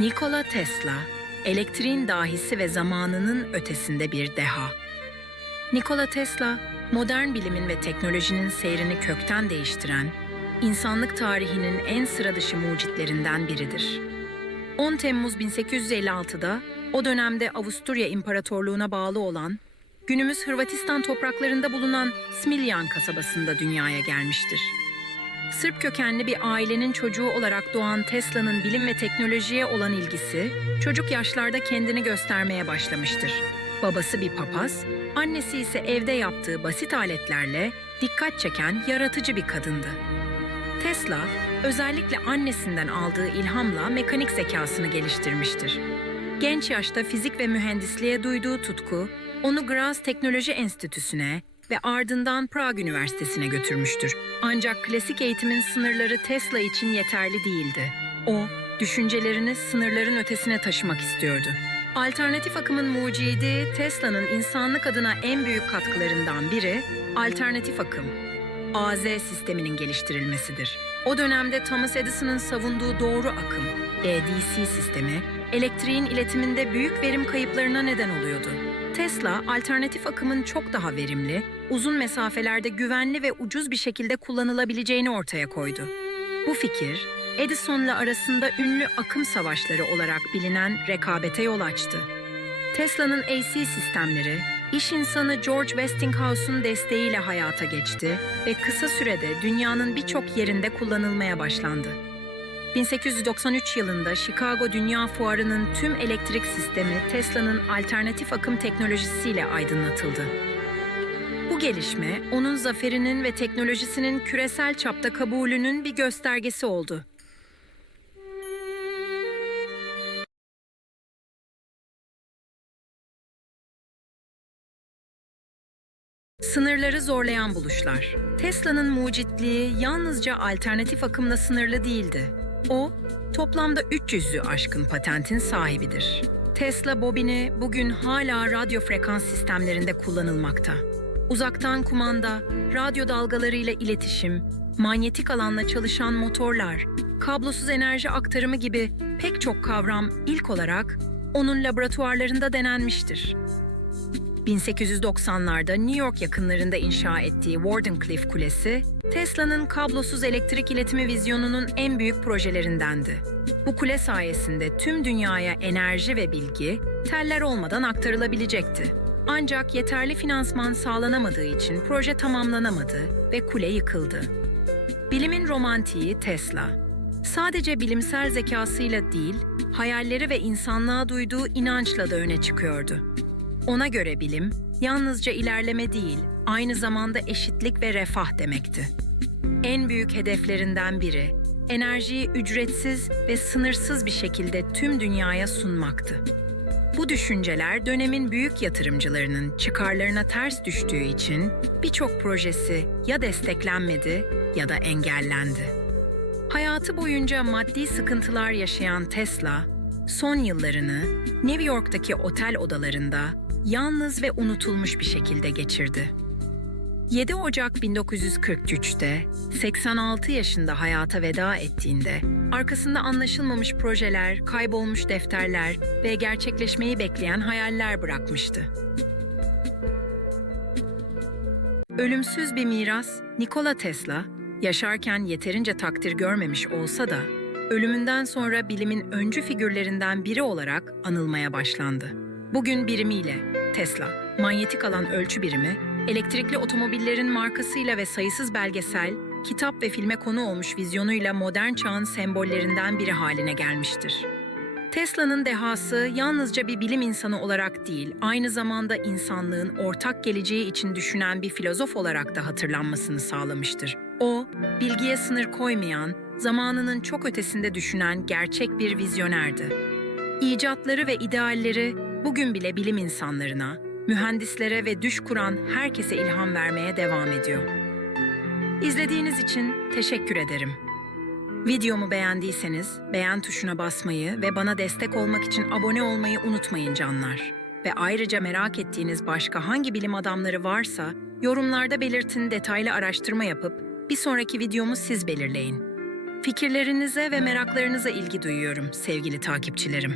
Nikola Tesla, elektriğin dahisi ve zamanının ötesinde bir deha. Nikola Tesla, modern bilimin ve teknolojinin seyrini kökten değiştiren, insanlık tarihinin en sıra dışı mucitlerinden biridir. 10 Temmuz 1856'da o dönemde Avusturya İmparatorluğu'na bağlı olan, günümüz Hırvatistan topraklarında bulunan Smiljan kasabasında dünyaya gelmiştir. Sırp kökenli bir ailenin çocuğu olarak doğan Tesla'nın bilim ve teknolojiye olan ilgisi çocuk yaşlarda kendini göstermeye başlamıştır. Babası bir papaz, annesi ise evde yaptığı basit aletlerle dikkat çeken yaratıcı bir kadındı. Tesla, özellikle annesinden aldığı ilhamla mekanik zekasını geliştirmiştir. Genç yaşta fizik ve mühendisliğe duyduğu tutku, onu Graz Teknoloji Enstitüsü'ne ve ardından Prag Üniversitesi'ne götürmüştür. Ancak klasik eğitimin sınırları Tesla için yeterli değildi. O, düşüncelerini sınırların ötesine taşımak istiyordu. Alternatif akımın mucidi Tesla'nın insanlık adına en büyük katkılarından biri alternatif akım. AZ sisteminin geliştirilmesidir. O dönemde Thomas Edison'ın savunduğu doğru akım, EDC sistemi, elektriğin iletiminde büyük verim kayıplarına neden oluyordu. Tesla, alternatif akımın çok daha verimli, uzun mesafelerde güvenli ve ucuz bir şekilde kullanılabileceğini ortaya koydu. Bu fikir, Edison'la arasında ünlü akım savaşları olarak bilinen rekabete yol açtı. Tesla'nın AC sistemleri, iş insanı George Westinghouse'un desteğiyle hayata geçti ve kısa sürede dünyanın birçok yerinde kullanılmaya başlandı. 1893 yılında Chicago Dünya Fuarı'nın tüm elektrik sistemi Tesla'nın alternatif akım teknolojisiyle aydınlatıldı. Bu gelişme, onun zaferinin ve teknolojisinin küresel çapta kabulünün bir göstergesi oldu. Sınırları zorlayan buluşlar. Tesla'nın mucitliği yalnızca alternatif akımla sınırlı değildi. O, toplamda 300'ü aşkın patentin sahibidir. Tesla bobini bugün hala radyo frekans sistemlerinde kullanılmakta. Uzaktan kumanda, radyo dalgalarıyla iletişim, manyetik alanla çalışan motorlar, kablosuz enerji aktarımı gibi pek çok kavram ilk olarak onun laboratuvarlarında denenmiştir. 1890'larda New York yakınlarında inşa ettiği Wardenclyffe Kulesi, Tesla'nın kablosuz elektrik iletimi vizyonunun en büyük projelerindendi. Bu kule sayesinde tüm dünyaya enerji ve bilgi teller olmadan aktarılabilecekti. Ancak yeterli finansman sağlanamadığı için proje tamamlanamadı ve kule yıkıldı. Bilimin romantiği Tesla. Sadece bilimsel zekasıyla değil, hayalleri ve insanlığa duyduğu inançla da öne çıkıyordu. Ona göre bilim, yalnızca ilerleme değil, aynı zamanda eşitlik ve refah demekti. En büyük hedeflerinden biri, enerjiyi ücretsiz ve sınırsız bir şekilde tüm dünyaya sunmaktı. Bu düşünceler dönemin büyük yatırımcılarının çıkarlarına ters düştüğü için birçok projesi ya desteklenmedi ya da engellendi. Hayatı boyunca maddi sıkıntılar yaşayan Tesla, son yıllarını New York'taki otel odalarında yalnız ve unutulmuş bir şekilde geçirdi. 7 Ocak 1943'te 86 yaşında hayata veda ettiğinde arkasında anlaşılmamış projeler, kaybolmuş defterler ve gerçekleşmeyi bekleyen hayaller bırakmıştı. Ölümsüz bir miras Nikola Tesla yaşarken yeterince takdir görmemiş olsa da ölümünden sonra bilimin öncü figürlerinden biri olarak anılmaya başlandı. Bugün birimiyle Tesla, manyetik alan ölçü birimi, elektrikli otomobillerin markasıyla ve sayısız belgesel, kitap ve filme konu olmuş vizyonuyla modern çağın sembollerinden biri haline gelmiştir. Tesla'nın dehası yalnızca bir bilim insanı olarak değil, aynı zamanda insanlığın ortak geleceği için düşünen bir filozof olarak da hatırlanmasını sağlamıştır. O, bilgiye sınır koymayan, zamanının çok ötesinde düşünen gerçek bir vizyonerdi. İcatları ve idealleri bugün bile bilim insanlarına, mühendislere ve düş kuran herkese ilham vermeye devam ediyor. İzlediğiniz için teşekkür ederim. Videomu beğendiyseniz beğen tuşuna basmayı ve bana destek olmak için abone olmayı unutmayın canlar. Ve ayrıca merak ettiğiniz başka hangi bilim adamları varsa yorumlarda belirtin detaylı araştırma yapıp bir sonraki videomu siz belirleyin. Fikirlerinize ve meraklarınıza ilgi duyuyorum sevgili takipçilerim.